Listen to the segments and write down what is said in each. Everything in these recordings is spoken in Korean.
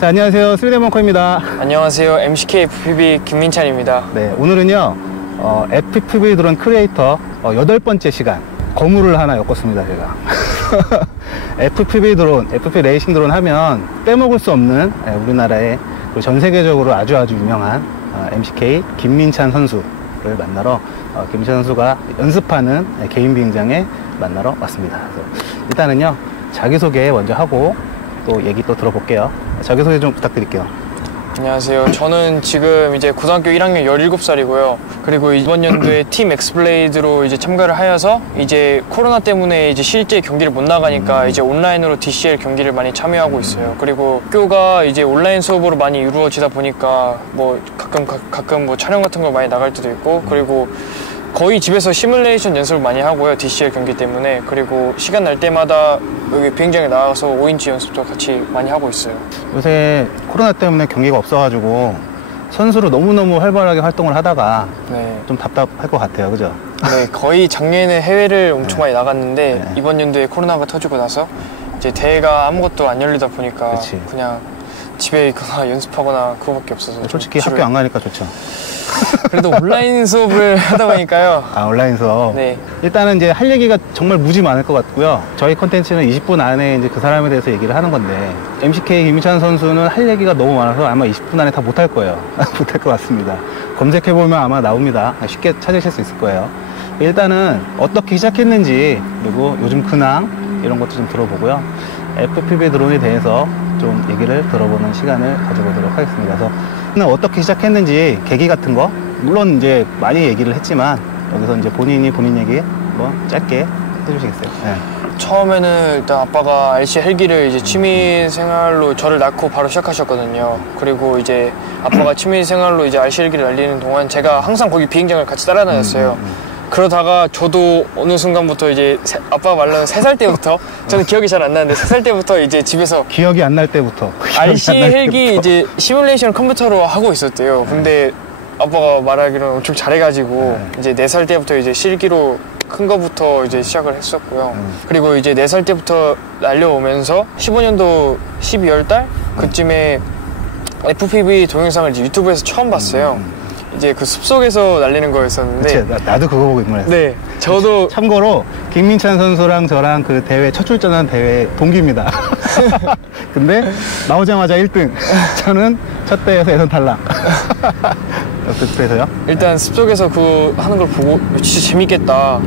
자, 안녕하세요. 3데몬커입니다. 안녕하세요. MCK FPV 김민찬입니다. 네, 오늘은요 FPV 드론 크리에이터 8번째 시간 거물을 하나 엮었습니다. 제가 FPV 드론, FPV 레이싱 드론 하면 빼먹을 수 없는 우리나라의 전 세계적으로 아주 유명한 MCK 김민찬 선수를 만나러 김민찬 선수가 연습하는 개인 비행장에 만나러 왔습니다. 일단은요 자기소개 먼저 하고 또 얘기 또 들어볼게요. 자기소개 좀 부탁드릴게요. 안녕하세요. 저는 지금 이제 고등학교 1학년 17살이고요. 그리고 이번 연도에 팀 엑스블레이드로 이제 참가를 하여서 이제 코로나 때문에 이제 실제 경기를 못 나가니까 이제 온라인으로 DCL 경기를 많이 참여하고 있어요. 그리고 학교가 이제 온라인 수업으로 많이 이루어지다 보니까 뭐 가끔 뭐 촬영 같은 거 많이 나갈 때도 있고, 그리고 거의 집에서 시뮬레이션 연습을 많이 하고요. DCL 경기 때문에. 그리고 시간 날 때마다 여기 비행장에 나가서 5인치 연습도 같이 많이 하고 있어요. 요새 코로나 때문에 경기가 없어가지고 선수로 너무너무 활발하게 활동을 하다가 네. 좀 답답할 것 같아요. 그죠? 네, 거의 작년에 해외를 엄청 많이 나갔는데 네. 이번 연도에 코로나가 터지고 나서 이제 대회가 아무것도 안 열리다 보니까 그치. 그냥 집에 있거나 연습하거나 그거밖에 없어서 솔직히 학교 안 가니까 좋죠. 그래도 온라인 수업을 하다 보니까요. 아, 온라인 수업. 네. 일단은 이제 할 얘기가 정말 무지 많을 것 같고요. 저희 컨텐츠는 20분 안에 이제 그 사람에 대해서 얘기를 하는 건데, MCK 김민찬 선수는 할 얘기가 너무 많아서 아마 20분 안에 다 못할 거예요. 못할 것 같습니다. 검색해보면 아마 나옵니다. 쉽게 찾으실 수 있을 거예요. 일단은 어떻게 시작했는지, 그리고 요즘 근황 이런 것도 좀 들어보고요. FPV 드론에 대해서 좀 얘기를 들어보는 시간을 가져보도록 하겠습니다. 그래서 어떻게 시작했는지 계기 같은 거, 물론 이제 많이 얘기를 했지만 여기서 이제 본인 얘기 뭐 짧게 해주시겠어요? 네. 처음에는 일단 아빠가 RC 헬기를 이제 취미 생활로 저를 낳고 바로 시작하셨거든요. 그리고 이제 아빠가 취미 생활로 이제 RC 헬기를 날리는 동안 제가 항상 거기 비행장을 같이 따라다녔어요. 그러다가 저도 어느 순간부터 이제 아빠가 말로는 3살 때부터 저는 기억이 잘 안 나는데 3살 때부터 이제 집에서 기억이 안 날 때부터 RC 헬기 이제 시뮬레이션 컴퓨터로 하고 있었대요. 근데 아빠가 말하기로는 엄청 잘해가지고 이제 4살 때부터 이제 실기로 큰 거부터 이제 시작을 했었고요. 그리고 이제 4살 때부터 날려오면서 15년도 12월 달 그쯤에 FPV 동영상을 이제 유튜브에서 처음 봤어요. 이제 그 숲속에서 날리는 거였었는데. 그치, 나도 그거 보고 입문했어. 네, 저도 참고로 김민찬 선수랑 저랑 그 대회 첫 출전한 대회 동기입니다. 근데 나오자마자 1등. 저는 첫 대회에서 예선 탈락. 그래서요? 일단 숲속에서 그 하는 걸 보고 진짜 재밌겠다.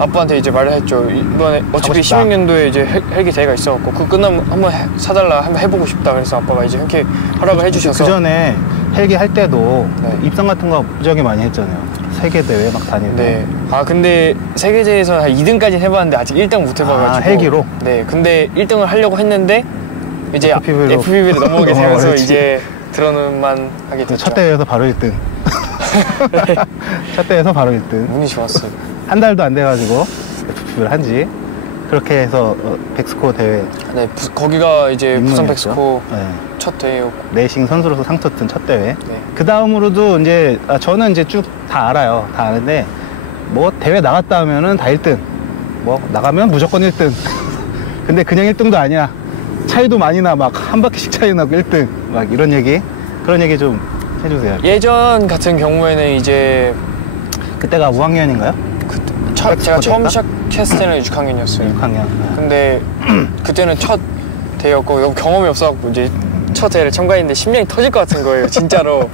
아빠한테 이제 말을 했죠. 이번에 어차피 16년도에 이제 헬기 대회가 있어갖고 그거 끝나면 한번 사달라, 한번 해보고 싶다. 그래서 아빠가 이제 흔쾌히 허락을 해주셔서. 그 전에 헬기 할 때도 네. 입상 같은 거 무지하게 많이 했잖아요. 세계 대회 막 다니고. 네. 아 근데 세계대회에서 한 2등까지 해봤는데 아직 1등 못 해봐가지고. 아, 헬기로? 네. 근데 1등을 하려고 했는데 이제 FPV로 넘어오게 되면서 그렇지. 이제 드론만 하게 됐죠. 첫 대회에서 바로 1등. 네. 첫 대회에서 바로 1등. 운이 좋았어요. 한 달도 안 돼가지고 FPV를 한지 그렇게 해서 백스코 대회. 네. 거기가 이제 부산 입문했죠. 백스코 네. 첫 대회였고. 레이싱 선수로서 상 탔던 첫 대회. 네. 그 다음으로도 이제 저는 이제 쭉 다 알아요. 다 아는데 뭐 대회 나갔다 하면은 다 1등. 뭐 나가면 무조건 1등. 근데 그냥 1등도 아니야. 차이도 많이 나. 막 한 바퀴씩 차이 나고 1등. 막 이런 얘기. 그런 얘기 좀 해주세요. 예전 같은 경우에는 이제 그때가 5학년인가요? 제가 처음 시작했을 때는 6학년이었어요. 6학년. 근데 그때는 첫 대회였고 경험이 없어갖고 이제 첫 대회를 참가했는데 심장이 터질 것 같은 거예요, 진짜로.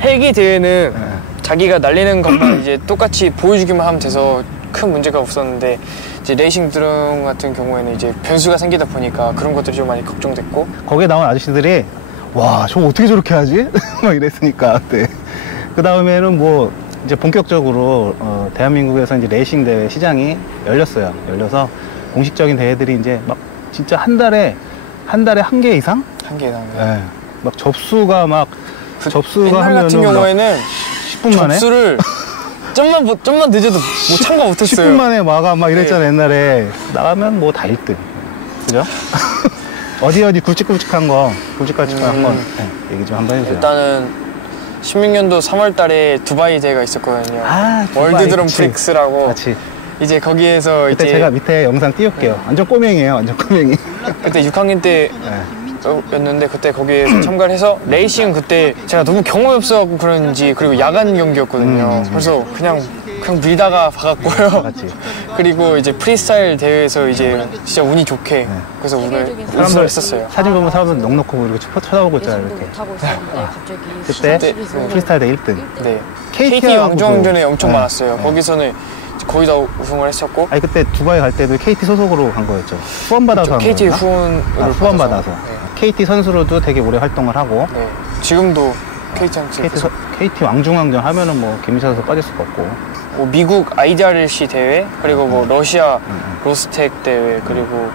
헬기 대회는 자기가 날리는 것만 이제 똑같이 보여주기만 하면 돼서 큰 문제가 없었는데 이제 레이싱 드론 같은 경우에는 이제 변수가 생기다 보니까 그런 것들이 좀 많이 걱정됐고. 거기에 나온 아저씨들이 와, 저거 어떻게 저렇게 하지? 막 이랬으니까 그때. 그 다음에는 뭐 이제 본격적으로 대한민국에서 이제 레이싱 대회 시장이 열렸어요. 열려서 공식적인 대회들이 이제 막 진짜 한 달에 한 개 이상? 한 개당. 네. 막 접수가 접수가 옛날 하면은 같은 경우에는 10분 만에 접수를 좀만 늦어도 뭐 참가 못했어요. 10분 만에 마감 막 이랬잖아. 옛날에 나가면 뭐 다 1등. 그죠? 어디 굵직굵직한 거 한번 얘기 좀 한번 해주세요. 일단은 16년도 3월 달에 두바이 대회가 있었거든요. 아, 두바이, 월드 드럼 그치. 브릭스라고. 같이. 이제 거기에서 그때 이제 제가 밑에 영상 띄울게요. 완전 꼬맹이에요. 완전 꼬맹이. 그때 6학년 네. 때였는데 그때 거기에서 참가를 해서 레이싱은 그때 제가 너무 경험이 없어갖고 그런지 그리고 야간 경기였거든요. 그래서 그냥 밀다가 박았고요. 같이. 그리고 이제 프리스타일 대회에서 이제 진짜 운이 좋게 그래서 오늘 우승을 했었어요. 사진 보면 사람들 넉넉하고 이렇게 쳐다보고 있잖아요. 이렇게. 못하고 있었는데 갑자기 그때 네. 프리스타일 대 1등. 네. KT KT 왕중왕전에 엄청 네. 많았어요. 거기서는 거의 다 우승을 했었고. 아니 그때 두바이 갈 때도 KT 소속으로 간 거였죠. 후원 받아서 한 KT 거였나? 후원을 후원 받아서. 네. KT 선수로도 되게 오래 활동을 하고. 네. 지금도 KT한테 KT 왕중왕전 하면은 뭐 김민철 선수 빠질 수가 없고. 뭐 미국 IDRC 대회 그리고 뭐 러시아 로스텍 대회 그리고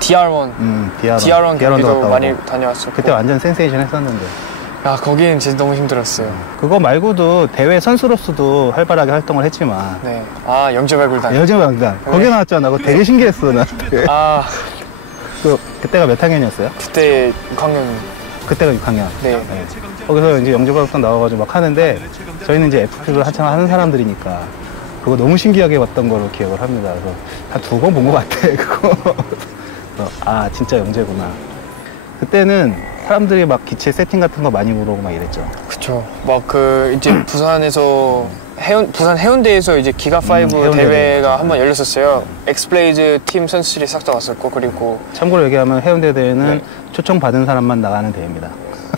DR1 DR원 경기도 갔다 오고. 많이 다녀왔었고. 그때 완전 센세이션 했었는데. 야 거기는 진짜 너무 힘들었어요. 그거 말고도 대회 선수로서도 활발하게 활동을 했지만. 네. 아 영재발굴단. 여자 왕단 거기 나왔잖아. 그거 되게 신기했어 나한테. 아 그때가 몇 학년이었어요? 그때 6학년. 그때가 6학년. 네. 거기서 이제 영재발굴단 나와가지고 막 하는데 저희는 이제 FP를 한창 하는 사람들이니까 그거 너무 신기하게 봤던 걸로 기억을 합니다. 그래서 한 2번 본 것 같아 그거. 그래서 아 진짜 영재구나. 그때는 사람들이 막 기체 세팅 같은 거 많이 물어보고 막 이랬죠. 그쵸. 막 그 이제 부산에서 부산 해운대에서 이제 기가5 해운대 대회가 한번 열렸었어요. 엑스플레이드 팀 선수들이 싹 다 왔었고 그리고 참고로 얘기하면 해운대 대회는 네. 초청받은 사람만 나가는 대회입니다.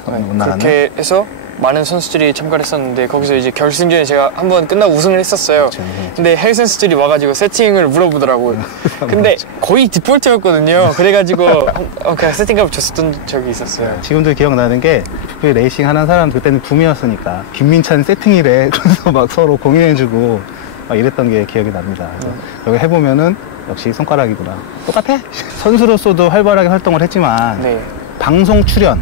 못 나가는. 그렇게 해서 많은 선수들이 참가를 했었는데 거기서 이제 결승전에 제가 한번 끝나고 우승을 했었어요. 그렇죠. 근데 해외 선수들이 와가지고 세팅을 물어보더라고요. 근데 거의 디폴트였거든요. 그래가지고 그냥 세팅값을 줬었던 적이 있었어요. 지금도 기억나는 게 FP 레이싱 하는 사람 그때는 붐이었으니까 김민찬 세팅이래. 그래서 막 서로 공유해주고 막 이랬던 게 기억이 납니다. 그래서 여기 해보면은 역시 손가락이구나. 똑같아. 선수로서도 활발하게 활동을 했지만 네. 방송 출연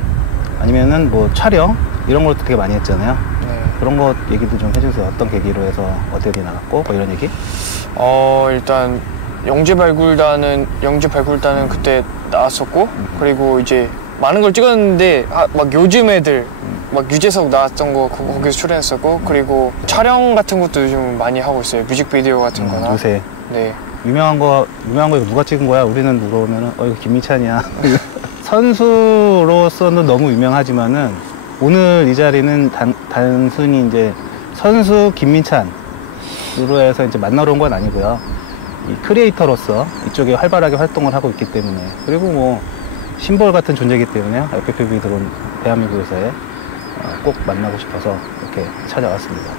아니면은 뭐 촬영 이런 것도 되게 많이 했잖아요. 네. 그런 거 얘기도 좀 해주세요. 어떤 계기로 해서 어디 나갔고 뭐 이런 얘기? 일단 영재발굴단은 그때 나왔었고 그리고 이제 많은 걸 찍었는데 막 요즘 애들 막 유재석 나왔던 거 거기서 출연했었고 그리고 촬영 같은 것도 요즘 많이 하고 있어요. 뮤직비디오 같은 거나. 요새 네. 유명한 거 이거 누가 찍은 거야? 우리는 물어보면은 이거 김민찬이야. 선수로서는 너무 유명하지만은 오늘 이 자리는 단순히 이제 선수 김민찬으로 해서 이제 만나러 온 건 아니고요. 이 크리에이터로서 이쪽에 활발하게 활동을 하고 있기 때문에 그리고 뭐 심벌 같은 존재이기 때문에 FPV 드론 대한민국에서의 꼭 만나고 싶어서 이렇게 찾아왔습니다.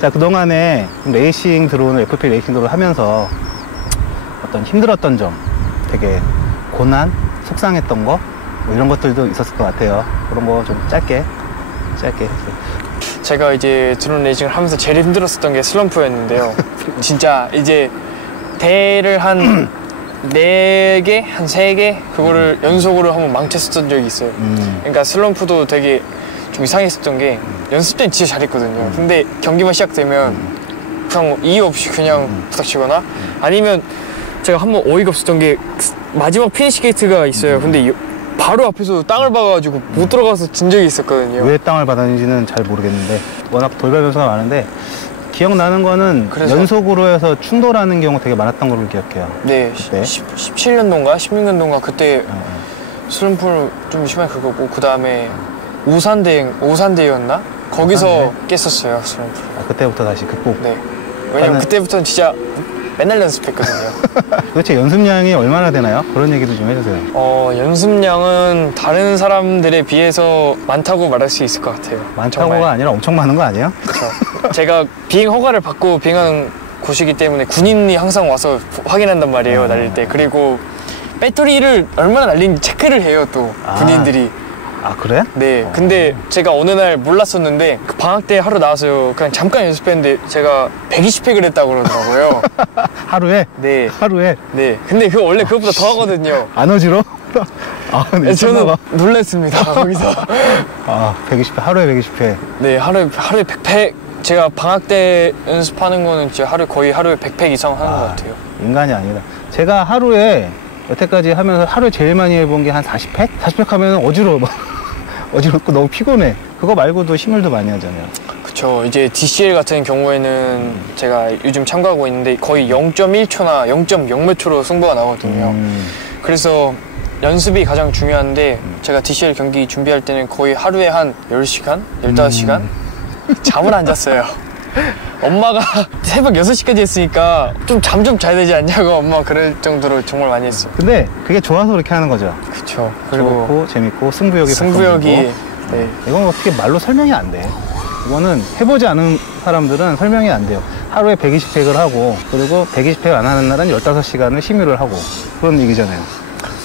자, 그동안에 레이싱 드론을 FPV 레이싱 드론을 하면서 어떤 힘들었던 점, 되게 고난, 속상했던 거 뭐 이런 것들도 있었을 것 같아요. 그런 거 좀 짧게 했어요. 제가 이제 드론 레이싱을 하면서 제일 힘들었었던 게 슬럼프였는데요. 진짜 이제 대회를 한 4개, 한 3개 그거를 연속으로 한번 망쳤었던 적이 있어요. 그러니까 슬럼프도 되게 좀 이상했었던 게 연습 때는 진짜 잘했거든요. 근데 경기만 시작되면 그냥 뭐 이유 없이 그냥 부닥치거나 아니면 제가 한번 어이가 없었던 게 마지막 피니시 게이트가 있어요. 근데 바로 앞에서 땅을 박아가지고 못 들어가서 진 적이 있었거든요. 왜 땅을 받았는지는 잘 모르겠는데 워낙 돌발 변수가 많은데 기억나는 거는 연속으로 해서 충돌하는 경우 되게 많았던 걸로 기억해요. 네, 17년도인가 16년도인가 그때 슬럼프를 좀 심하게 긁었고 그 다음에 오산대였나? 거기서 깼었어요 슬럼프. 그때부터 다시 극복. 네. 왜냐면 그때부터는 진짜 맨날 연습했거든요. 도대체 연습량이 얼마나 되나요? 그런 얘기도 좀 해주세요. 연습량은 다른 사람들에 비해서 많다고 말할 수 있을 것 같아요. 많다고가 정말. 아니라 엄청 많은 거 아니에요? 그렇죠. 제가 비행 허가를 받고 비행하는 곳이기 때문에 군인이 항상 와서 확인한단 말이에요, 날릴 때. 그리고 배터리를 얼마나 날리는지 체크를 해요, 또 군인들이. 아, 그래? 네. 근데 제가 어느 날 몰랐었는데 그 방학 때 하루 나와서 그냥 잠깐 연습했는데 제가 120팩을 했다고 그러더라고요. 하루에? 네. 하루에? 네. 근데 원래 그것보다 더 하거든요. 안 어지러? 아, 네, 저는 놀랐습니다, 거기서. 아, 120회, 하루에 120회. 네, 하루에 100팩. 제가 방학 때 연습하는 거는 진짜 거의 하루에 100팩 이상 하는 것 같아요. 인간이 아니다. 제가 하루에 여태까지 하면서 하루에 제일 많이 해본 게 한 40팩? 40팩 하면 어지러워. 어지럽고 너무 피곤해. 그거 말고도 힘을도 많이 하잖아요. 그쵸. 이제 DCL 같은 경우에는 제가 요즘 참가하고 있는데 거의 0.1초나 0.0 몇 초로 승부가 나거든요. 그래서 연습이 가장 중요한데 제가 DCL 경기 준비할 때는 거의 하루에 한 10시간? 15시간? 잠을 안 잤어요. 엄마가 새벽 6시까지 했으니까 좀 잠 좀 자야 되지 않냐고 엄마 그럴 정도로 정말 많이 했어요. 근데 그게 좋아서 그렇게 하는 거죠. 그쵸. 그리고 좋고 재밌고 승부욕이 네. 이건 어떻게 말로 설명이 안 돼. 이거는 해보지 않은 사람들은 설명이 안 돼요. 하루에 120팩을 하고 그리고 120팩 안 하는 날은 15시간을 심의를 하고 그런 얘기잖아요.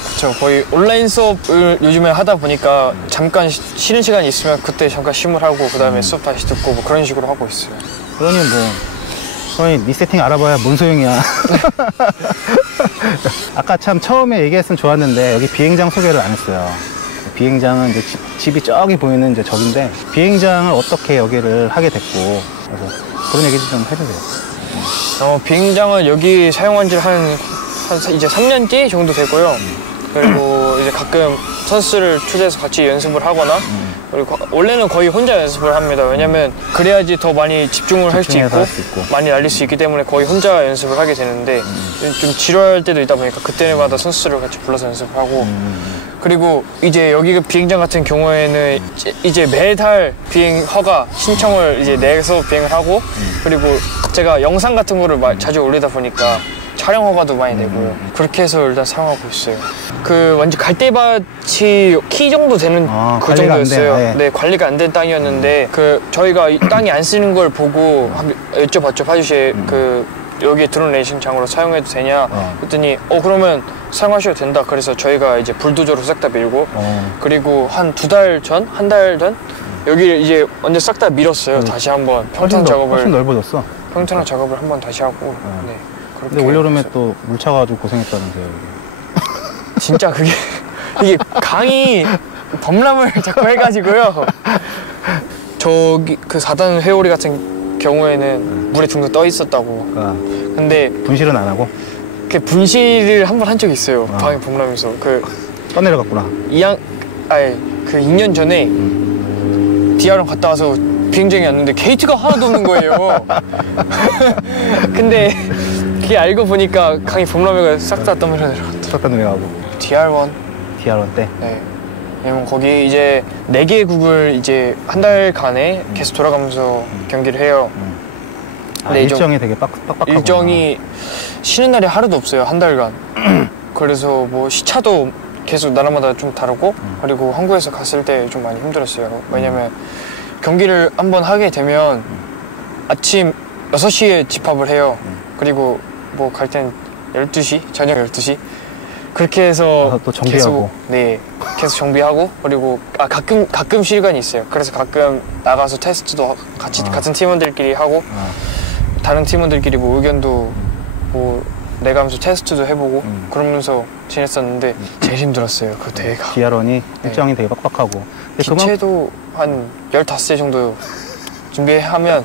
그쵸. 거의 온라인 수업을 요즘에 하다 보니까 잠깐 쉬는 시간이 있으면 그때 잠깐 심을 하고 그 다음에 수업 다시 듣고 뭐 그런 식으로 하고 있어요. 그러니 네 세팅 알아봐야 뭔 소용이야. 아까 참 처음에 얘기했으면 좋았는데 여기 비행장 소개를 안 했어요. 비행장은 이제 집이 저기 보이는 이제 저긴데 비행장을 어떻게 여기를 하게 됐고 그래서 그런 얘기 좀 해주세요. 비행장은 여기 사용한 지 한 이제 3년째 정도 되고요. 그리고 이제 가끔 선수를 초대해서 같이 연습을 하거나 그리고 원래는 거의 혼자 연습을 합니다. 왜냐면 그래야지 더 많이 집중을 할 수 있고 많이 날릴 수 있기 때문에 거의 혼자 연습을 하게 되는데 좀 지루할 때도 있다 보니까 그때마다 선수를 같이 불러서 연습을 하고 그리고 이제 여기 비행장 같은 경우에는 이제 매달 비행 허가 신청을 이제 내서 비행을 하고 그리고 제가 영상 같은 거를 자주 올리다 보니까 촬영 허가도 많이 내고요. 그렇게 해서 일단 사용하고 있어요. 그 완전 갈대밭이 키 정도 되는 그 정도였어요. 네, 관리가 안 된 땅이었는데 그 저희가 이 땅이 안 쓰는 걸 보고 여쭤봤죠. 파주시에 그 여기에 드론 레이싱장으로 사용해도 되냐? 그랬더니 그러면 사용하셔도 된다. 그래서 저희가 이제 불도저로 싹 다 밀고 그리고 한 2달 전? 한 달 전? 여기를 이제 완전 싹 다 밀었어요. 다시 한번 평탄 작업을 훨씬 넓어졌어. 평탄 작업을 한번 다시 하고 네. 근데 올여름에 또 물 차가지고 고생했다면서요. 진짜 이게 강이 범람을 자꾸 해가지고요. 저기 그 4단 회오리 같은 경우에는 물에 둥둥 떠 있었다고. 근데 분실은 안 하고? 그 분실을 한 번 한 적이 있어요. 강이 범람해서 떠내려갔구나. 2년 전에 디아랑 갔다 와서 비행장이 왔는데 게이트가 하나도 없는 거예요. 근데 그게 알고 보니까 강이 범람해가 싹 다 떠밀어 내려갔다. 싹 다 내려가고. DR1 때? 네. 왜냐면 거기 이제 4개국을 이제 한 달간에 계속 돌아가면서 경기를 해요. 일정이 되게 빡빡하고. 일정이 쉬는 날이 하루도 없어요. 한 달간. 그래서 뭐 시차도 계속 나라마다 좀 다르고 그리고 한국에서 갔을 때 좀 많이 힘들었어요. 왜냐면 경기를 한번 하게 되면 아침 6시에 집합을 해요. 그리고 뭐 갈 땐 12시? 저녁 12시? 그렇게 해서 또 정비하고. 계속 정비하고 그리고 가끔 시간이 있어요. 그래서 가끔 나가서 테스트도 같은 팀원들끼리 하고 다른 팀원들끼리 뭐 의견도 뭐 내가면서 테스트도 해보고 그러면서 지냈었는데 제일 힘들었어요. 그 대회가. 디아런이 일정이 되게 빡빡하고. 기체도 한 15세 정도 준비하면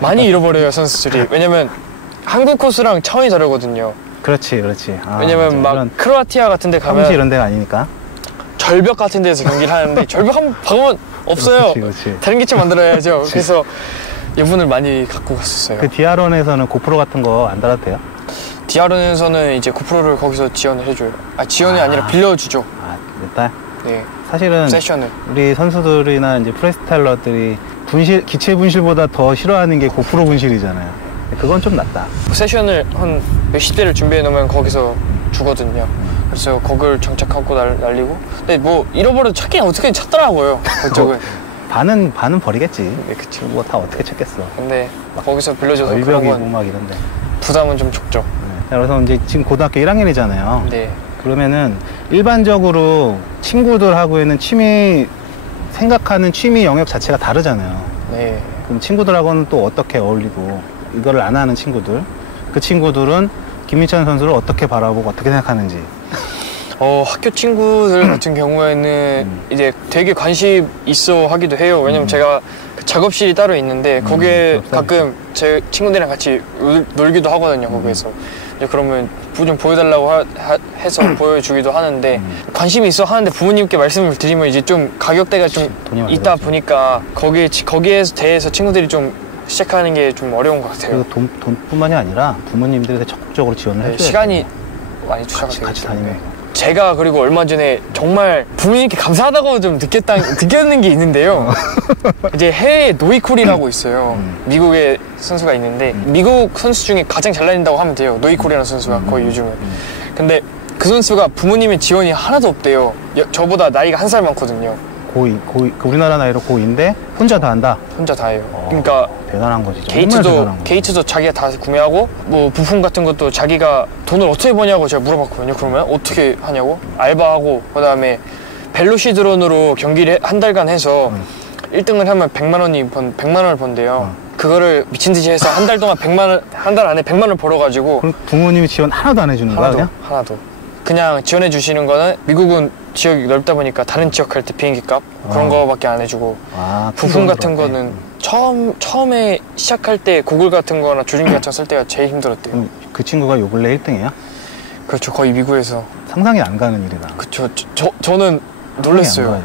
많이 잃어버려요, 선수들이. 왜냐면 한국 코스랑 차원이 다르거든요. 그렇지. 왜냐면 막 크로아티아 같은 데 가면 이런 데가 아니니까 절벽 같은 데서 경기를 하는데 절벽 한번 박으면 없어요. 그렇지. 다른 기체 만들어야죠. 그래서 여분을 많이 갖고 갔었어요. 그 디아런에서는 고프로 같은 거 안 달아도 돼요? 디아런에서는 이제 고프로를 거기서 지원을 해줘요. 지원이 아니라 빌려주죠. 몇 달? 네. 사실은 세션을. 우리 선수들이나 이제 프리스타일러들이 기체 분실보다 더 싫어하는 게 고프로 분실이잖아요. 그건 좀 낫다. 세션을 한 몇십 대를 준비해 놓으면 거기서 주거든요. 그래서 거기를 장착하고 날리고. 근데 뭐 잃어버려도 찾긴 어떻게 찾더라고요. 그쪽을. 반은 버리겠지. 네, 그쵸. 뭐 다 어떻게 찾겠어. 근데 거기서 빌려줘서 그런 절벽이고 건 막 이런데. 부담은 좀 적죠. 자, 그래서 이제 지금 고등학교 1학년이잖아요. 네. 그러면은 일반적으로 친구들하고는 생각하는 취미 영역 자체가 다르잖아요. 네. 그럼 친구들하고는 또 어떻게 어울리고, 이거를 안 하는 친구들, 그 친구들은 김민찬 선수를 어떻게 바라보고 어떻게 생각하는지. 학교 친구들 같은 경우에는 이제 되게 관심 있어 하기도 해요. 왜냐면 제가 그 작업실이 따로 있는데 거기에 가끔 제 친구들이랑 같이 놀기도 하거든요. 거기에서. 이제 그러면 좀 보여달라고 해서 보여주기도 하는데 관심이 있어 하는데 부모님께 말씀을 드리면 이제 좀 가격대가 좀 있다 보니까 거기에 대해서 친구들이 좀 시작하는 게 좀 어려운 것 같아요. 그리고 돈뿐만이 아니라 부모님들이 적극적으로 지원을 해줘야 시간이 많이 투자가 같이 되겠죠. 다니면서. 제가 그리고 얼마 전에 정말 부모님께 감사하다고 좀 느꼈는 게 있는데요. 이제 해외 노이콜이라고 있어요. 미국의 선수가 있는데 미국 선수 중에 가장 잘 다닌다고 하면 돼요. 노이콜이라는 선수가 거의 요즘은. 근데 그 선수가 부모님의 지원이 하나도 없대요. 저보다 나이가 한 살 많거든요. 고2, 우리나라 나이로 고2인데 혼자 다 한다? 혼자 다 해요. 그러니까 대단한 거지. 정말 대단한 거지. 게이트도 자기가 다 구매하고 뭐 부품 같은 것도 자기가 돈을 어떻게 버냐고 제가 물어봤거든요. 그러면 어떻게 하냐고 알바하고 그다음에 벨로시 드론으로 경기를 한 달간 해서 1등을 하면 100만 원을 번대요. 그거를 미친 듯이 해서 한 달 동안 한 달 안에 100만 원 벌어가지고. 그럼 부모님이 지원 하나도 안 해주는 거야 그냥? 하나도. 그냥 지원해 주시는 거는 미국은 지역이 넓다 보니까 다른 지역 갈 때 비행기 값 그런 거밖에 안 해주고 부품 같은 거는 처음에 시작할 때 고글 같은 거나 조준기 같은 거 쓸 때가 제일 힘들었대요. 그럼 그 친구가 요 근래 1등이야? 그렇죠. 거의 미국에서. 상상이 안 가는 일이다. 그렇죠. 저는 놀랐어요.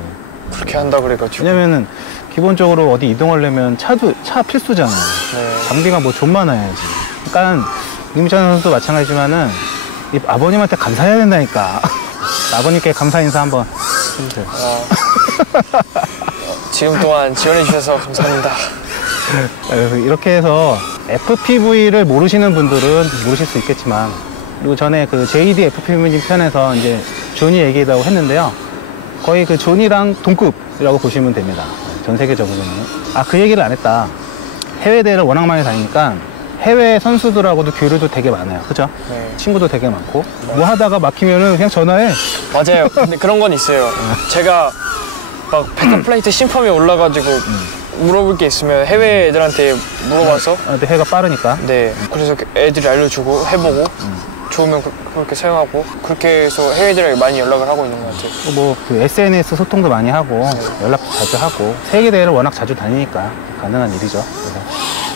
그렇게 한다 그래가지고. 왜냐면은 기본적으로 어디 이동하려면 차 필수잖아. 네. 장비가 뭐 좀 많아야지. 그러니까 김민찬 선수도 마찬가지지만은 이 아버님한테 감사해야 된다니까. 아버님께 감사 인사 한번 해주세요. 지금 동안 지원해 주셔서 감사합니다. 그래서 이렇게 해서 FPV를 모르시는 분들은 모르실 수 있겠지만, 그리고 전에 그 JD FPV 편에서 이제 존이 얘기했다고 했는데요. 거의 그 존이랑 동급이라고 보시면 됩니다. 전 세계적으로는. 그 얘기를 안 했다. 해외 대회를 워낙 많이 다니니까 해외 선수들하고도 교류도 되게 많아요. 그죠? 네. 친구도 되게 많고. 뭐 하다가 막히면은 그냥 전화해. 맞아요. 근데 그런 건 있어요. 제가 막 백업 플레이트 심펌에 올라가지고 물어볼 게 있으면 해외 애들한테 물어봐서. 근데 해가 빠르니까. 네. 그래서 애들이 알려주고 해보고 좋으면 그렇게 사용하고 그렇게 해서 해외 애들에게 많이 연락을 하고 있는 것 같아요. 뭐 그 SNS 소통도 많이 하고 연락도 자주 하고 세계 대회를 워낙 자주 다니니까 가능한 일이죠. 그래서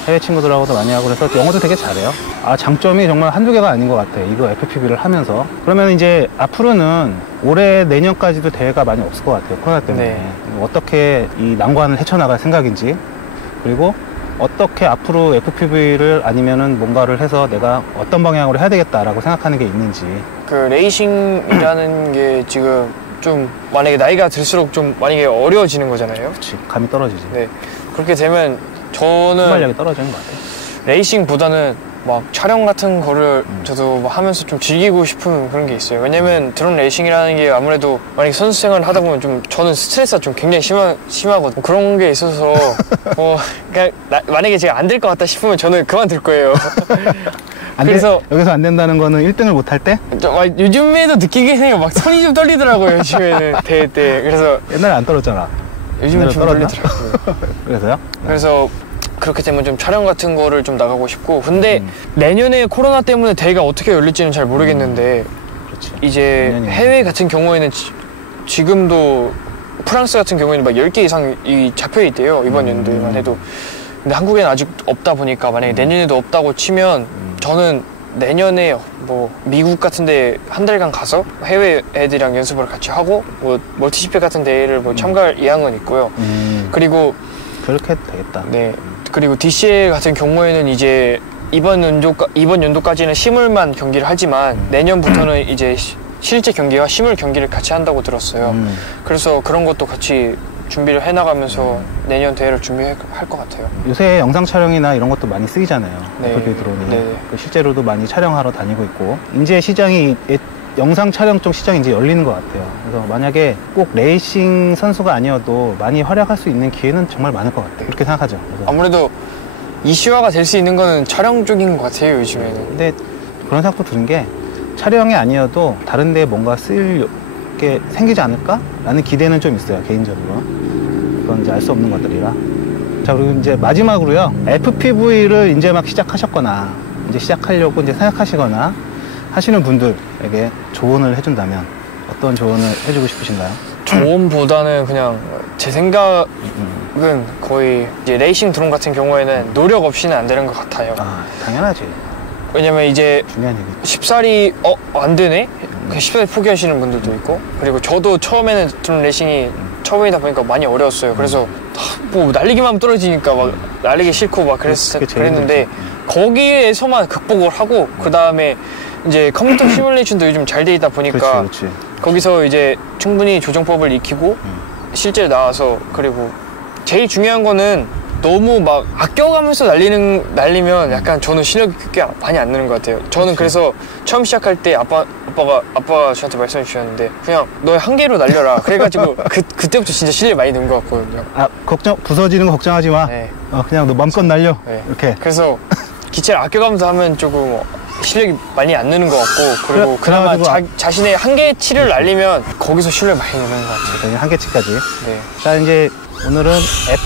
해외 친구들하고도 많이 하고 그래서 영어도 되게 잘해요. 장점이 정말 한두 개가 아닌 것 같아. 이거 FPV를 하면서. 그러면 이제 앞으로는 올해 내년까지도 대회가 많이 없을 것 같아요. 코로나 때문에. 네. 어떻게 이 난관을 헤쳐나갈 생각인지, 그리고 어떻게 앞으로 FPV를 아니면은 뭔가를 해서 내가 어떤 방향으로 해야 되겠다라고 생각하는 게 있는지. 그 레이싱이라는 게 지금 좀 만약에 나이가 들수록 좀 만약에 어려워지는 거잖아요. 그치, 감이 떨어지지. 네. 그렇게 되면 저는 순발력이 떨어지는 것 같아요. 레이싱보다는 막 촬영 같은 거를 저도 막 하면서 좀 즐기고 싶은 그런 게 있어요. 왜냐면 드론 레이싱이라는 게 아무래도 만약에 선수 생활을 하다 보면 좀 저는 스트레스가 좀 굉장히 심하거든요. 그런 게 있어서 그냥 만약에 제가 안 될 것 같다 싶으면 저는 그만둘 거예요. 그래서 여기서 안 된다는 거는 1등을 못 할 때? 요즘에도 느끼긴 해요. 막 손이 좀 떨리더라고요. 요즘에는 대회 때. 그래서 옛날에 안 떨었잖아. 요즘은 좀 떨리더라고요. 그래서요? 그래서 그렇게 되면 좀 촬영 같은 거를 좀 나가고 싶고. 근데 내년에 코로나 때문에 대회가 어떻게 열릴지는 잘 모르겠는데 그렇지. 이제 해외 같은 경우에는 지금도 프랑스 같은 경우에는 막 10개 이상이 잡혀 있대요. 이번 연도에만 해도. 근데 한국에는 아직 없다 보니까 만약에 내년에도 없다고 치면 저는 내년에 뭐 미국 같은 데 한 달간 가서 해외 애들이랑 연습을 같이 하고 뭐 멀티시팩 같은 대회를 뭐 참가할 의향은 있고요. 그리고 그렇게 해도 되겠다. 네. 그리고 DCL 같은 경우에는 이제 이번 연도까지는 시물만 경기를 하지만 내년부터는 이제 실제 경기와 시물 경기를 같이 한다고 들었어요. 그래서 그런 것도 같이 준비를 해나가면서 내년 대회를 준비할 것 같아요. 요새 영상 촬영이나 이런 것도 많이 쓰이잖아요. 네. FPV 드론이. 네. 실제로도 많이 촬영하러 다니고 있고, 이제 시장이 영상 촬영 쪽 시장이 이제 열리는 것 같아요. 그래서 만약에 꼭 레이싱 선수가 아니어도 많이 활약할 수 있는 기회는 정말 많을 것 같아요. 그렇게 생각하죠. 그래서 아무래도 이슈화가 될 수 있는 거는 촬영 쪽인 것 같아요, 요즘에는. 근데 그런 생각도 드는 게, 촬영이 아니어도 다른 데에 뭔가 쓰일 게 생기지 않을까? 라는 기대는 좀 있어요, 개인적으로. 그건 이제 알 수 없는 것들이라. 자, 그리고 이제 마지막으로요. FPV를 이제 막 시작하셨거나, 이제 시작하려고 이제 생각하시거나 하시는 분들에게 조언을 해준다면 어떤 조언을 해주고 싶으신가요? 조언보다는 그냥 제 생각은 거의 이제 레이싱 드론 같은 경우에는 노력 없이는 안 되는 것 같아요. 아, 당연하지. 왜냐면 이제 중요한 얘기. 쉽사리 안 되네? 그냥 쉽사리 포기하시는 분들도 있고, 그리고 저도 처음에는 드론 레이싱이 처음이다 보니까 많이 어려웠어요. 그래서 뭐 날리기만 하면 떨어지니까 막 날리기 싫고 막 그랬는데 거기에서만 극복을 하고, 그 다음에 이제 컴퓨터 시뮬레이션도 요즘 잘 돼 있다 보니까 그렇지. 거기서 이제 충분히 조정법을 익히고 실제 나와서, 그리고 제일 중요한 거는 너무 막 아껴가면서 날리면 약간 저는 실력이 꽤 많이 안 느는 것 같아요. 저는 그래서 처음 시작할 때 아빠가 저한테 말씀해 주셨는데, 그냥 너의 한계로 날려라. 그래가지고 그때부터 진짜 실력이 많이 는 것 같거든요. 아, 부서지는 거 걱정하지 마. 네. 그냥 너 맘껏 날려. 네. 이렇게. 그래서 기체를 아껴가면서 하면 조금 실력이 많이 안 느는 것 같고, 그리고 그나마 자신의 한계치를 날리면 거기서 실력이 많이 느는 것 같아요. 한계치까지. 네. 자, 이제 오늘은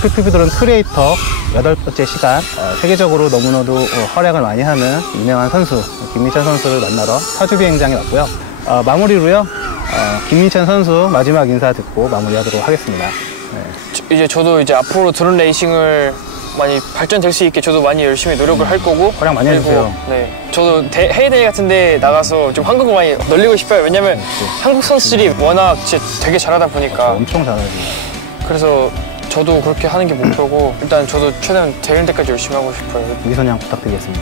FPV 드론 크리에이터 8번째 시간, 세계적으로 너무나도 활약을 많이 하는 유명한 선수 김민찬 선수를 만나러 파주 비행장에 왔고요. 마무리로요, 김민찬 선수 마지막 인사 듣고 마무리하도록 하겠습니다. 네. 이제 저도 이제 앞으로 드론 레이싱을 많이 발전될 수 있게 저도 많이 열심히 노력을 할 거고, 활약 많이 해주세요. 네, 저도 해외 대회 같은 데 나가서 좀 한국어 많이 널리고 싶어요. 왜냐면 한국 선수들이 워낙 진짜 되게 잘하다 보니까. 엄청 잘하지. 그래서 저도 그렇게 하는 게 목표고, 일단 저도 최대한 대회 때까지 열심히 하고 싶어요. 위선양 부탁드리겠습니다.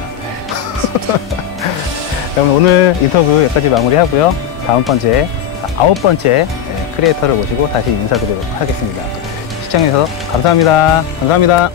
그럼 오늘 인터뷰 여기까지 마무리하고요. 다음 번째, 9번째 크리에이터를 모시고 다시 인사드리도록 하겠습니다. 시청해주셔서 감사합니다. 감사합니다.